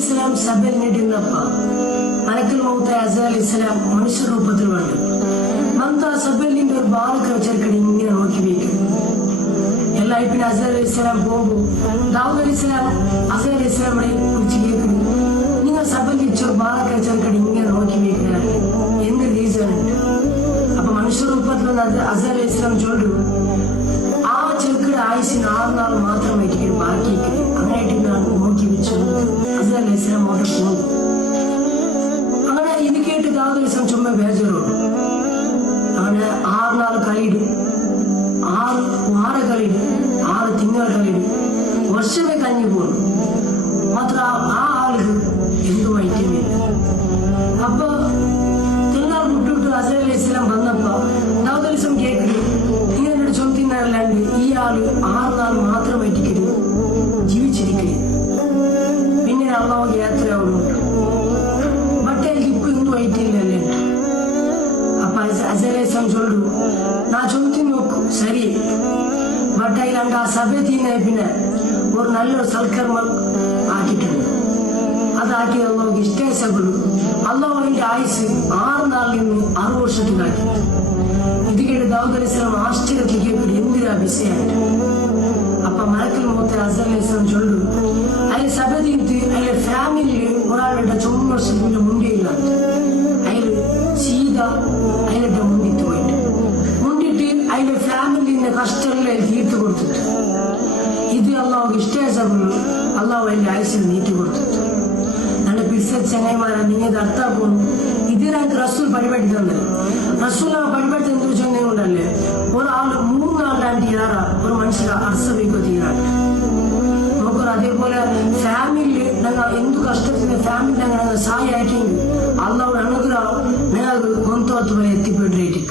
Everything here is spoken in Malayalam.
അലൈഹിസ്സലാം സഭയിൽ നിന്നിരുന്നപ്പ മലക്കുൽ മൗത്ത് അസർ അലൈഹിസ്സലാം മനുഷ്യ രൂപത്തിൽ വന്നു. വന്ന് ആ സഭയിൽ നിന്ന് ഒരു ബാലൊക്കെ വെച്ചെടുക്കണി ഇങ്ങനെ നോക്കി വയ്ക്കും. എല്ലാം പിന്നെ അസർ അലൈഹിസ്സലാം പോകും. ദാവൂദ് അലൈഹിസ്സലാം അസർ അലൈഹിസ്സലാമിനെ കുറിച്ച് കേൾക്കുന്നു. നിങ്ങൾ സഭയിൽ വെച്ചൊരു ബാലൊക്കെ വെച്ചെടുക്കണി ഇങ്ങനെ നോക്കി വയ്ക്കുക എന്ത് റീസൺ ഉണ്ട്? അപ്പൊ മനുഷ്യ രൂപത്തിൽ വന്ന് അസർ അലൈഹിസ്സലാം ചൊല്ലു, ആ ചെറുക്കയുടെ ആയുസിന് 6 നാൾ മാത്രമായിട്ട് ബാക്കിയിട്ട് അങ്ങനെയായിട്ട് ഞാൻ നോക്കി വെച്ചു. അസർ അലൈഹിസ്സലാം അവിടെ പോകും. അങ്ങനെ ഇത് കേട്ട് ദാവൂദ് അലൈഹിസ്സലാം ചുമ്മാ ബേജാറുണ്ട്. അങ്ങനെ 6 നാൾ കളിയിടും, 6 വാര കളിയിടും, 6 തിങ്കൾ കളിയിടും, വർഷമേ കഴിഞ്ഞു പോകുന്നു. മാത്ര ആ ആൾക്ക് എന്തും ഐറ്റമില്ല. അപ്പൊ തിങ്കൾ വിട്ടുവിട്ട് അസർ അലൈഹിസ്സലാം വന്നപ്പോ ദാവൂദ് അലൈഹിസ്സലാം കേൾക്കുന്നു, നിങ്ങൾ എന്നോട് ചൊല്ലുന്നല്ലാണ്ട് ഈ ആള് 6 നാൾ മാത്രമായിട്ട് ജീവിച്ചിരിക്കണേ, പിന്നെ അള്ളാഹു യാത്രയാവുന്നുണ്ട്. ബട്ട് എനിക്ക് ഇപ്പൊ എന്തും ഐറ്റില്ലല്ലേ. അപ്പൊ അസർ അലൈഹിസ്സലാം ചൊല്ലു, ഞാൻ ചൊല്ലി നോക്കും ശരി, ബട്ട് അതിലാണ്ട് ആ സഭ തീരുന്ന പിന്നെ ഒരു നല്ലൊരു സൽക്കർമ്മം ആക്കിയിട്ടുണ്ട്. അതാക്കി അള്ളാഹുക്ക് ഇഷ്ടമായ സഭകളും അള്ളാഹു അതിന്റെ ആയുസ് 6 നാളിൽ നിന്ന് 6 വർഷത്തിലാക്കി. ഇത് കേട്ട് ദാവൂദ് അലൈഹിസ്സലാം ആശ്ചര്യത്തിൽ കേൾക്കും, എന്തിനാ ബിസിയായിട്ട്. അപ്പൊ മലക്കുൽ മൗത്ത് അസർ അലൈഹിസ്സലാം ചൊല്ലു, അതിലെ സഭ തീർത്ത് അതിലെ ഫാമിലിയിൽ ഒരാളുടെ 9 വർഷത്തിന്റെ മുണ്ടില്ല. അതില് സീത അതിലെ മുണ്ടിട്ട് പോയിട്ട് അതിന്റെ ഫാമിലിന്റെ കഷ്ടങ്ങളെ തീർത്തു കൊടുത്തിട്ട് ഇത് അള്ളാഹുക്ക് ഇഷ്ടമായ സഭകളും അള്ളാഹു അതിന്റെ ആയുസിൽ നീട്ടി കൊടുത്തിട്ട് നല്ല പിടിച്ച ചങ്ങായിമാരാ നിങ്ങൾ അർത്ഥ പോകുന്നു. ഇതിനകത്ത് റസൂൽ പരിപാടി തന്നത്. റസൂൽ ആ പരിപാടി എന്ത് ചൊന്നുകൊണ്ടല്ലേ ഒരാള് 3 നാളിലാണ്ട് ഏറാ ഒരു മനുഷ്യർ അർസവയ്ക്കോ തീരാണ് നോക്കുക. അതേപോലെ ഫാമിലി ഞങ്ങൾ എന്ത് കഷ്ടത്തിന് ഫാമിലി ഞങ്ങൾ സഹായിക്കെങ്കിൽ അള്ളാഹുടെ അനുഗ്രഹം ഞങ്ങൾക്ക് 1 വരെ എത്തിപ്പെട്ടിരിക്കും.